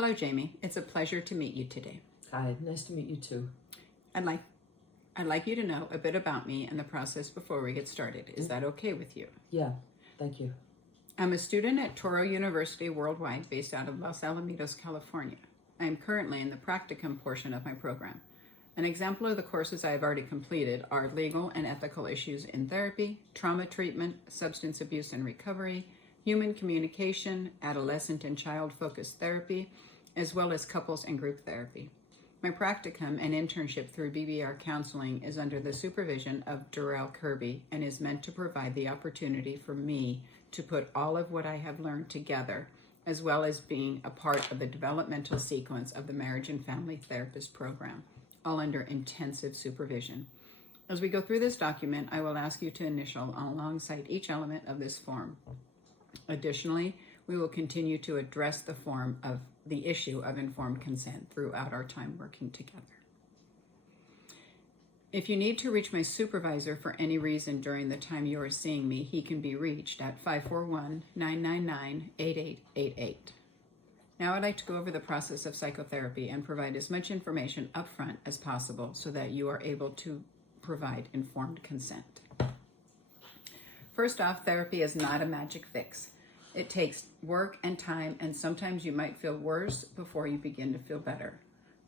Hello, Jamie. It's a pleasure to meet you today. Hi, nice to meet you too. I'd like you to know a bit about me and the process before we get started. Is that okay with you? Yeah, thank you. I'm a student at Touro University Worldwide, based out of Los Alamitos, California. I am currently in the practicum portion of my program. An example of the courses I have already completed are legal and ethical issues in therapy, trauma treatment, substance abuse and recovery, human communication, adolescent and child-focused therapy, as well as couples and group therapy. My practicum and internship through BBR Counseling is under the supervision of Darrell Kirby and is meant to provide the opportunity for me to put all of what I have learned together, as well as being a part of the developmental sequence of the Marriage and Family Therapist Program, all under intensive supervision. As we go through this document, I will ask you to initial alongside each element of this form. Additionally, we will continue to address the issue of informed consent throughout our time working together. If you need to reach my supervisor for any reason during the time you are seeing me, he can be reached at 541-999-8888. Now I'd like to go over the process of psychotherapy and provide as much information upfront as possible so that you are able to provide informed consent. First off, therapy is not a magic fix. It takes work and time, and sometimes you might feel worse before you begin to feel better.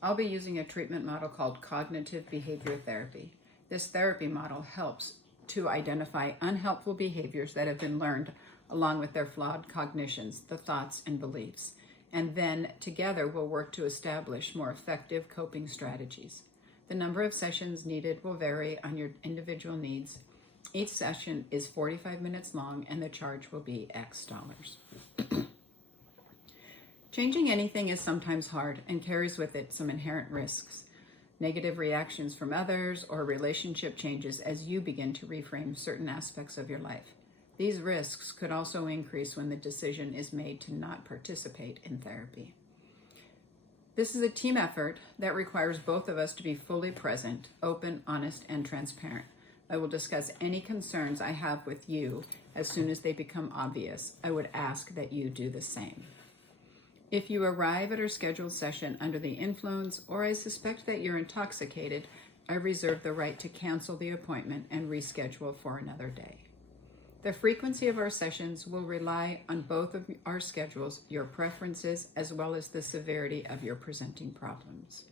I'll be using a treatment model called cognitive behavior therapy. This therapy model helps to identify unhelpful behaviors that have been learned along with their flawed cognitions, the thoughts and beliefs, and then together we'll work to establish more effective coping strategies. The number of sessions needed will vary on your individual needs. Each session is 45 minutes long and the charge will be X dollars. Changing anything is sometimes hard and carries with it some inherent risks, negative reactions from others, or relationship changes as you begin to reframe certain aspects of your life. These risks could also increase when the decision is made to not participate in therapy. This is a team effort that requires both of us to be fully present, open, honest, and transparent. I will discuss any concerns I have with you as soon as they become obvious. I would ask that you do the same. If you arrive at our scheduled session under the influence, or I suspect that you're intoxicated, I reserve the right to cancel the appointment and reschedule for another day. The frequency of our sessions will rely on both of our schedules, your preferences, as well as the severity of your presenting problems.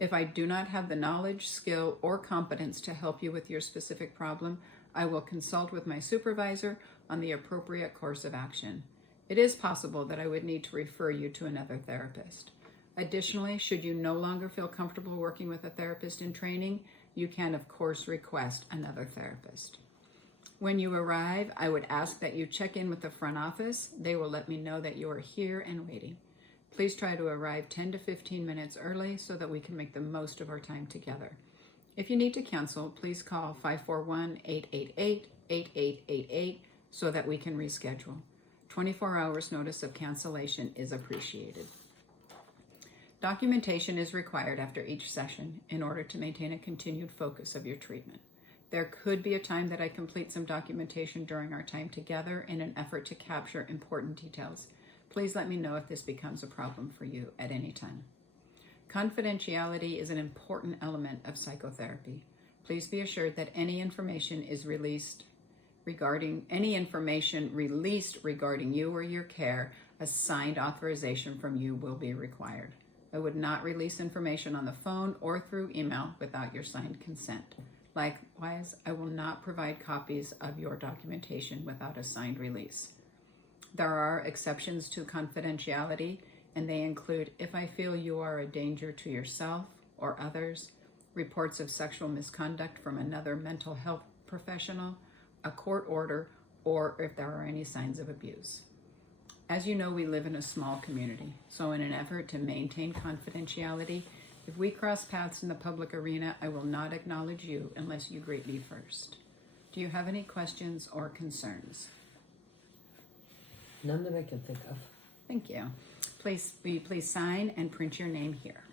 If I do not have the knowledge, skill, or competence to help you with your specific problem, I will consult with my supervisor on the appropriate course of action. It is possible that I would need to refer you to another therapist. Additionally, should you no longer feel comfortable working with a therapist in training, you can, of course, request another therapist. When you arrive, I would ask that you check in with the front office. They will let me know that you are here and waiting. Please try to arrive 10 to 15 minutes early so that we can make the most of our time together. If you need to cancel, please call 541-888-8888 so that we can reschedule. 24 hours notice of cancellation is appreciated. Documentation is required after each session in order to maintain a continued focus of your treatment. There could be a time that I complete some documentation during our time together in an effort to capture important details. Please let me know if this becomes a problem for you at any time. Confidentiality is an important element of psychotherapy. Please be assured that any information released regarding you or your care, a signed authorization from you will be required. I would not release information on the phone or through email without your signed consent. Likewise, I will not provide copies of your documentation without a signed release. There are exceptions to confidentiality, and they include if I feel you are a danger to yourself or others, reports of sexual misconduct from another mental health professional, a court order, or if there are any signs of abuse. As you know, we live in a small community, so in an effort to maintain confidentiality, if we cross paths in the public arena, I will not acknowledge you unless you greet me first. Do you have any questions or concerns? None that I can think of. Thank you. Will you please sign and print your name here?